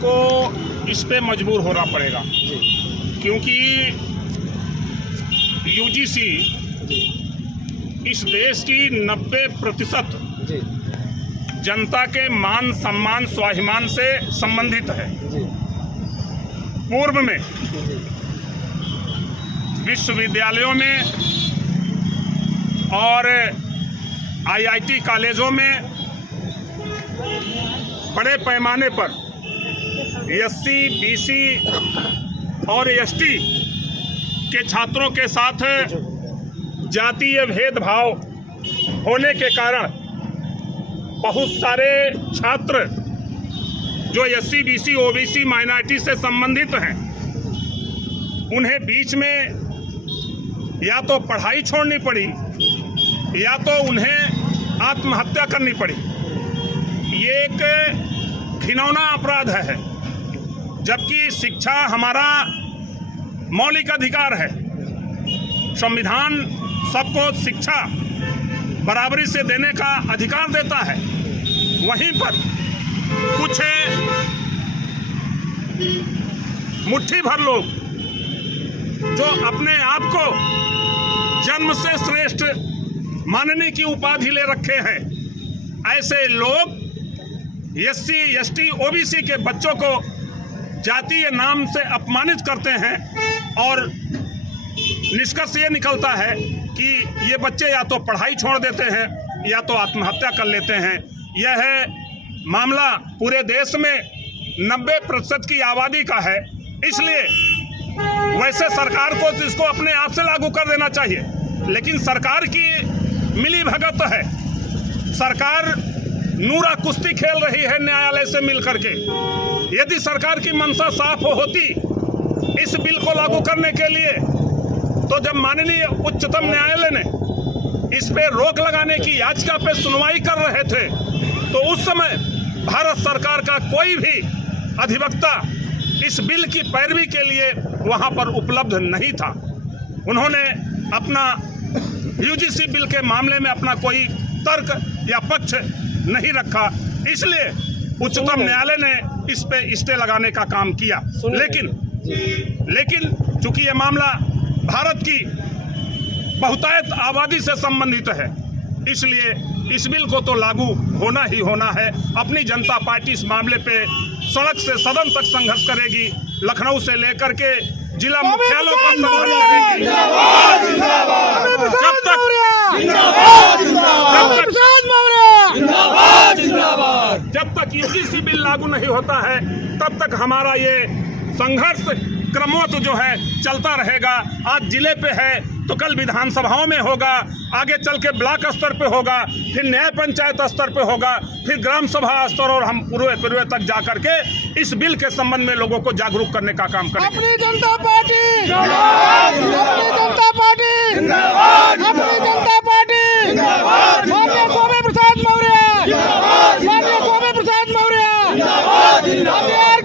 को इस पे मजबूर होना पड़ेगा क्योंकि यूजीसी इस देश की 90% जनता के मान सम्मान स्वाभिमान से संबंधित है। पूर्व में विश्वविद्यालयों में और आईआईटी कॉलेजों में बड़े पैमाने पर एससी, बीसी और एसटी के छात्रों के साथ जातीय भेदभाव होने के कारण बहुत सारे छात्र जो एससी, बीसी, ओबीसी माइनॉरिटी से संबंधित हैं उन्हें बीच में या तो पढ़ाई छोड़नी पड़ी या तो उन्हें आत्महत्या करनी पड़ी। ये एक घिनौना अपराध है, जबकि शिक्षा हमारा मौलिक अधिकार है। संविधान सबको शिक्षा बराबरी से देने का अधिकार देता है। वहीं पर कुछ मुट्ठी भर लोग जो अपने आप को जन्म से श्रेष्ठ मानने की उपाधि ले रखे हैं, ऐसे लोग एससी, एसटी, ओबीसी के बच्चों को जातीय नाम से अपमानित करते हैं और निष्कर्ष ये निकलता है कि ये बच्चे या तो पढ़ाई छोड़ देते हैं या तो आत्महत्या कर लेते हैं। यह मामला पूरे देश में 90% की आबादी का है। इसलिए वैसे सरकार को इसको अपने आप से लागू कर देना चाहिए, लेकिन सरकार की मिली भगत है। सरकार नूरा कुश्ती खेल रही है न्यायालय से मिलकर के। यदि सरकार की मंशा साफ होती इस बिल को लागू करने के लिए, तो जब माननीय उच्चतम न्यायालय ने इस पे रोक लगाने की याचिका पे सुनवाई कर रहे थे, तो उस समय भारत सरकार का कोई भी अधिवक्ता इस बिल की पैरवी के लिए वहां पर उपलब्ध नहीं था। उन्होंने अपना यूजीसी बिल के मामले में अपना कोई तर्क या पक्ष नहीं रखा। इसलिए उच्चतम न्यायालय ने इस पे स्टे लगाने का काम किया। लेकिन चूंकि ये मामला भारत की बहुतायत आबादी से संबंधित है, इसलिए इस बिल को तो लागू होना ही होना है। अपनी जनता पार्टी इस मामले पे सड़क से सदन तक संघर्ष करेगी। लखनऊ से लेकर के जिला मुख्यालयों पर संघर्ष करेगी। जब तक यूजीसी बिल लागू नहीं होता है, तब तक हमारा ये संघर्ष क्रमवत जो है चलता रहेगा। आज जिले पे है तो कल विधानसभाओं में होगा, आगे चल के ब्लॉक स्तर पे होगा, फिर न्याय पंचायत स्तर पे होगा, फिर ग्राम सभा स्तर, और हम पूर्वे तक जा करके इस बिल के संबंध में लोगों को जागरूक करने का काम करेंगे। अपनी जनता पार्टी जिंदाबाद, अपनी जनता पार्टी जिंदाबाद।